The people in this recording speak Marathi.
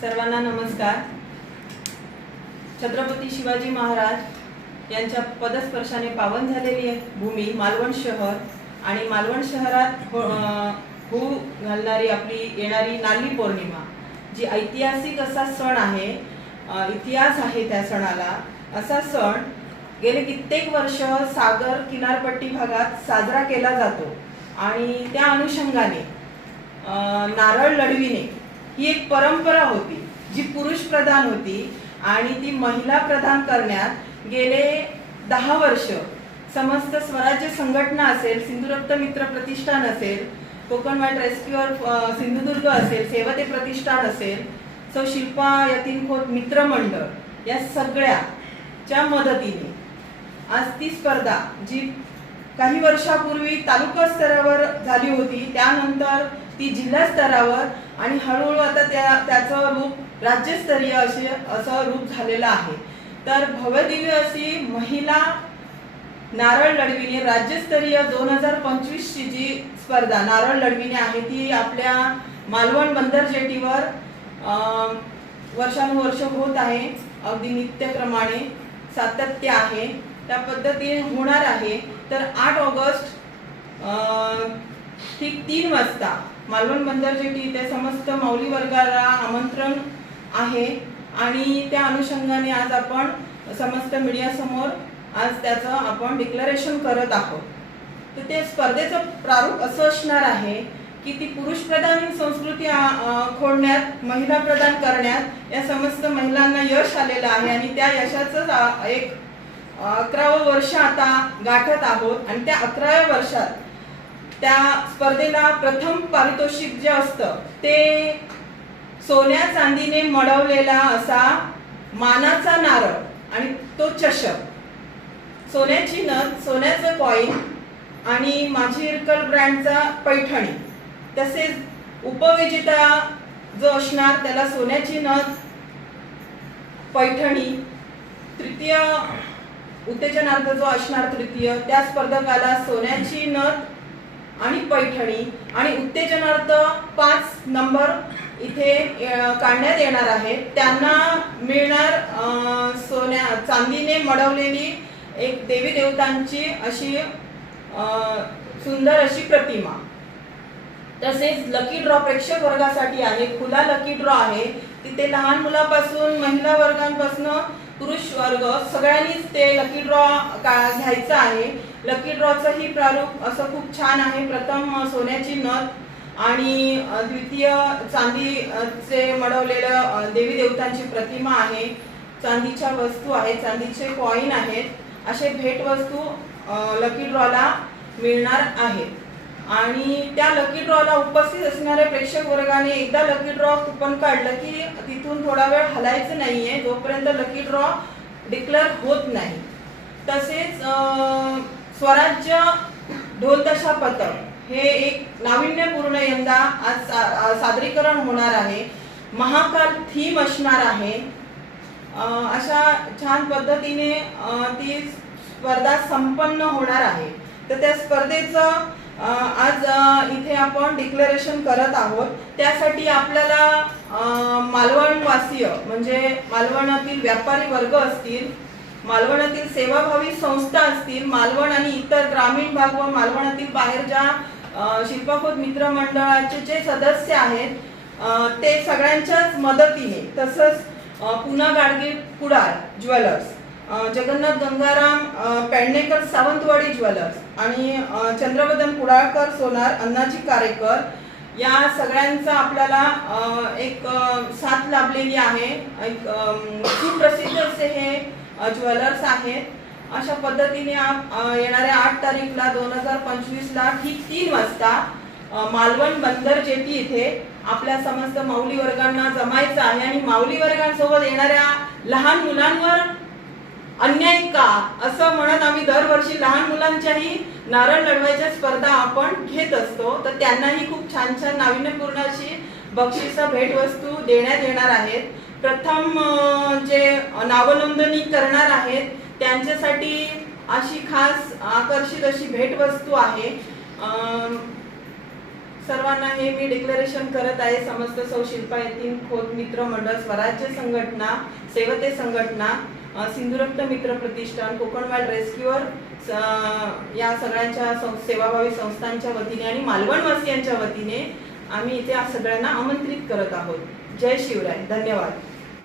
सर्वांना नमस्कार. छत्रपती शिवाजी महाराज यांच्या पदस्पर्शाने पावन झालेली भूमी मालवण शहर आणि मालवण शहरात हो- होऊ घालणारी आपली येणारी नाली पौर्णिमा जी ऐतिहासिक असा सण आहे इतिहास आहे त्या सणाला. असा सण गेले कित्येक वर्ष सागर किनारपट्टी भागात साजरा केला जातो. आणि त्या अनुषंगाने नारळ लढविणे ही एक परंपरा होती जी पुरुष प्रधान होती आणि ती महिला प्रधान करण्यात गेले दहा वर्ष. समस्त स्वराज्य संघटना असेल सिंधुरक्त मित्र प्रतिष्ठान असेल कोकण वाईट रेस्क्युअर सिंधुदुर्ग असेल सेवते प्रतिष्ठान असेल सौ शिल्पा यतीन खोत मित्रमंडळ या सगळ्याच्या मदतीने. आज ती स्पर्धा जी काही वर्षापूर्वी तालुका स्तरावर झाली होती त्यानंतर ती जिल्हा स्तरावर आणि हळूहळू आता त्या त्याचं रूप राज्यस्तरीय असे असं रूप झालेलं आहे. तर भव्यदिव्य अशी महिला नारळ लढविणे राज्यस्तरीय दोन हजार पंचवीसची जी स्पर्धा नारळ लढविणे आहे ती आपल्या मालवण बंदर जेटीवर वर्षानुवर्ष होत आहे. अगदी नित्यक्रमाने सातत्य आहे. त्या पद्धतीने होणार आहे. तर आठ ऑगस्ट ठीक तीन वाजता मालवण बंदर जेटी इथे समस्त माऊली वर्गाला आमंत्रण आहे. आणि त्या अनुषंगाने आज आपण समस्त मीडियासमोर आज त्याचं आपण डिक्लेरेशन करत आहोत. तर ते स्पर्धेचं प्रारूप असं असणार आहे की ती पुरुषप्रधान संस्कृती खोडण्यात महिला प्रदान करण्यात या समस्त महिलांना यश आलेलं आहे. आणि त्या यशाचंच एक अकरावं वर्ष आता गाठत आहोत. आणि त्या अकराव्या वर्षात त्या स्पर्धेला प्रथम पारितोषिक जे असतं ते सोन्या चांदीने मडवलेला असा मानाचा नारळ आणि तो चषक. सोन्याची नथ सोन्याचं कॉईन आणि माझी इरकल ब्रँडचा पैठणी. तसेच उपविजेता जो असणार त्याला सोन्याची नथ पैठणी तृतीय उत्तेजनार्थ जो असणार तृतीय त्या स्पर्धकाला सोन्याची नथ आणि पैठणी आणि उत्तेजनार्थ पाच नंबर इथे काढण्यात येणार आहे. त्यांना मिळणार सोन्या चांदीने मडवलेली एक देवी देवतांची अशी सुंदर अशी प्रतिमा. तसेच लकी ड्रॉ प्रेक्षक वर्गासाठी आहे. खुला लकी ड्रॉ आहे. तिथे लहान मुलापासून महिला वर्गांपासून पुरुष वर्ग सगळ्यांनीच ते लकी ड्रॉ का घ्यायचं आहे. लकी ड्रॉचं ही प्रारूप असं खूप छान आहे. प्रथम सोन्याची नथ आणि द्वितीय चांदीचे मडवलेलं देवी देवतांची प्रतिमा आहे. चांदीच्या वस्तू आहेत चांदीचे कॉईन आहेत. असे भेटवस्तू लकी ड्रॉला मिळणार आहेत. आणि त्या लकी ड्रॉला उपस्थित असणाऱ्या प्रेक्षक वर्गाने एकदा लकी ड्रॉ कुपन काढलं की तिथून थोडा वेळ हलायचं नाही आहे जोपर्यंत लकी ड्रॉ डिक्लेअर होत नाही. तसेच स्वराज्य ढोलदशा पथक हे एक नाविन्यपूर्ण यंदा आज सा- सादरीकरण होणार आहे. महाकाल थीम असणार आहे. अशा छान पद्धतीने ती स्पर्धा संपन्न होणार आहे. तर त्या स्पर्धेचं आज इथे आपण डिक्लेरेशन करत आहोत. त्यासाठी आपल्याला मालवणवासीय म्हणजे मालवणातील व्यापारी वर्ग असतील मालवणातील सेवाभावी संस्था असतील मालवण आणि इतर ग्रामीण भाग व मालवणातील बाहेर ज्या अं, मित्र मंडळाचे जे सदस्य आहेत ते सगळ्यांच्याच मदतीने तसंच पुन्हा पुना कुडाळ ज्वेलर्स. जगन्नाथ गंगाराम पेडणेकर सावंतवाडी ज्वेलर्स आणि चंद्रवदन कुडाळकर सोनार अण्णाजी कारेकर या सगळ्यांचा आपल्याला एक साथ लाभलेली आहे. एक सुप्रसिद्ध असे हे ज्वेलर्स आहेत. अशा पद्धतीने आप- येणाऱ्या आठ तारीखला दोन हजार पंचवीसला ठीक तीन वाजता मालवण बंदर जेटी इथे आपल्या समस्त माऊली वर्गांना जमायचं आहे आणि माऊली वर्गांसोबत येणाऱ्या लहान मुलांवर अन्याय का? असं म्हणत आम्ही दरवर्षी लहान मुलांच्याही नारळ लढवायच्या स्पर्धा आपण घेत असतो. तर त्यांनाही खूप छान छान नाविन्यपूर्ण अशी बक्षिस भेटवस्तू देण्यात येणार आहेत. प्रथम जे नावनोंदणी करणार आहेत त्यांच्यासाठी अशी खास आकर्षित अशी भेटवस्तू आहे. सर्वांना हे मी डिक्लेरेशन करत आहे. समस्त सौ शिल्पा येथील खोत मित्र मंडळ स्वराज्य संघटना सेवते संघटना सिंधुरक्त मित्र प्रतिष्ठान कोकण वाईल्ड रेस्क्युअर या सगळ्यांच्या सेवाभावी संस्थांच्या वतीने आणि मालवणवासियांच्या वतीने आम्ही इथे सगळ्यांना आमंत्रित करत आहोत. जय शिवराय. धन्यवाद.